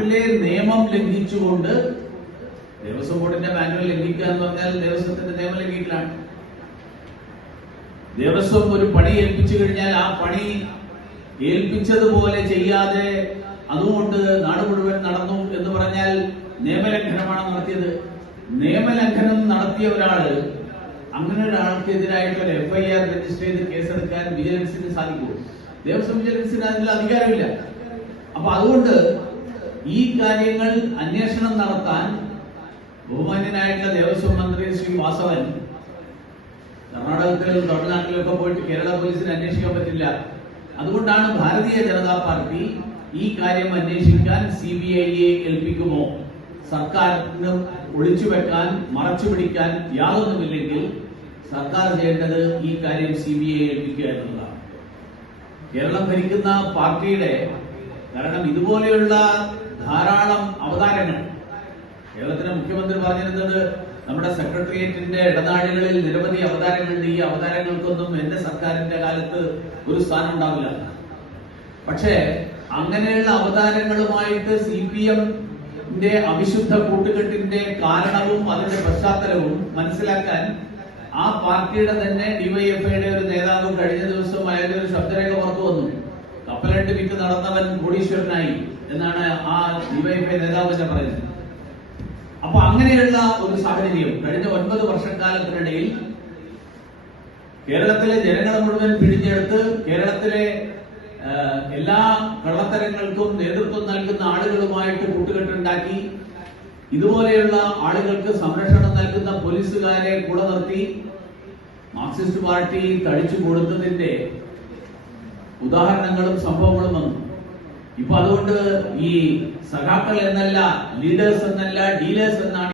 നാട്ടിലെ നിയമം ലംഘിച്ചുകൊണ്ട് ദേവസ്വം ബോർഡിന്റെ മാനുവൽ ലംഘിക്കുക എന്ന് പറഞ്ഞാൽ ദേവസ്വത്തിന്റെ നിയമം ലംഘിക്കലാണ്. ദേവസ്വം ഒരു പണി ഏൽപ്പിച്ചു കഴിഞ്ഞാൽ ആ പണി ഏൽപ്പിച്ചതുപോലെ ചെയ്യാതെ അതുകൊണ്ട് നാട് മുഴുവൻ നടന്നു എന്ന് പറഞ്ഞാൽ നിയമലംഘനമാണ് നടത്തിയത്. നിയമലംഘനം നടത്തിയ ഒരാള് അങ്ങനെ ഒരാൾക്കെതിരായിട്ടുള്ള FIR രജിസ്റ്റർ ചെയ്ത് കേസെടുക്കാൻ വിജിലൻസിന് സാധിക്കുമോ? ദേവസ്വം വിജിലൻസിന് അതിൽ അധികാരമില്ല. അപ്പൊ അതുകൊണ്ട് ഈ കാര്യങ്ങൾ അന്വേഷണം നടത്താൻ ബഹുമാന്യനായിട്ടുള്ള ദേവസ്വം മന്ത്രി ശ്രീ വാസവൻ കർണാടകത്തിലും തമിഴ്നാട്ടിലൊക്കെ പോയിട്ട് കേരള പോലീസിന് അന്വേഷിക്കാൻ പറ്റില്ല. അതുകൊണ്ടാണ് ഭാരതീയ ജനതാ പാർട്ടി ഈ കാര്യം അന്വേഷിക്കാൻ CBIയെ ഏൽപ്പിക്കുമോ? സർക്കാരിന് ഒളിച്ചുവെക്കാൻ മറച്ചുപിടിക്കാൻ യാതൊന്നുമില്ലെങ്കിൽ സർക്കാർ ചെയ്യേണ്ടത് ഈ കാര്യം CBIയെ ഏൽപ്പിക്കുക എന്നുള്ളതാണ്. കേരളം ഭരിക്കുന്ന പാർട്ടിയുടെ, കാരണം ഇതുപോലെയുള്ള ധാരാളം അവതാരങ്ങൾ, കേരളത്തിലെ മുഖ്യമന്ത്രി പറഞ്ഞിരുന്നത് നമ്മുടെ സെക്രട്ടേറിയറ്റിന്റെ ഇടനാഴികളിൽ നിരവധി അവതാരങ്ങളുണ്ട്, ഈ അവതാരങ്ങൾക്കൊന്നും എന്റെ സർക്കാരിന്റെ കാലത്ത് ഒരു സ്ഥാനം ഉണ്ടാവില്ല. പക്ഷേ അങ്ങനെയുള്ള അവതാരങ്ങളുമായിട്ട് CPMന്റെ അവിശുദ്ധ കൂട്ടുകെട്ടിന്റെ കാരണവും അതിന്റെ പശ്ചാത്തലവും മനസ്സിലാക്കാൻ ആ പാർട്ടിയുടെ തന്നെ DYFIയുടെ ഒരു നേതാവ് കഴിഞ്ഞ ദിവസം അയാളുടെ ഒരു ശബ്ദരേഖ പുറത്തു വന്നു. കപ്പലണ്ടി വിറ്റ് നടന്നവൻ കോടീശ്വരനായി എന്നാണ് ആ DYFI നേതാവ് തന്നെ പറയുന്നത്. അപ്പൊ അങ്ങനെയുള്ള ഒരു സാഹചര്യം കഴിഞ്ഞ 9 വർഷക്കാലത്തിനിടയിൽ കേരളത്തിലെ ജനങ്ങളെ മുഴുവൻ പിടിച്ചെടുത്ത് കേരളത്തിലെ എല്ലാ കള്ളത്തരങ്ങൾക്കും നേതൃത്വം നൽകുന്ന ആളുകളുമായിട്ട് കൂട്ടുകെട്ടുണ്ടാക്കി ഇതുപോലെയുള്ള ആളുകൾക്ക് സംരക്ഷണം നൽകുന്ന പോലീസുകാരെ കൂടെ നിർത്തി മാർക്സിസ്റ്റ് പാർട്ടി തടിച്ചു കൊടുത്തതിന്റെ ഉദാഹരണങ്ങളും സംഭവങ്ങളും വന്നു. ഇപ്പൊ അതുകൊണ്ട് ഈ സഖാക്കൾ എന്നല്ല, ലീഡേഴ്സ് എന്നല്ല, ഡീലേഴ്സ് എന്നാണ്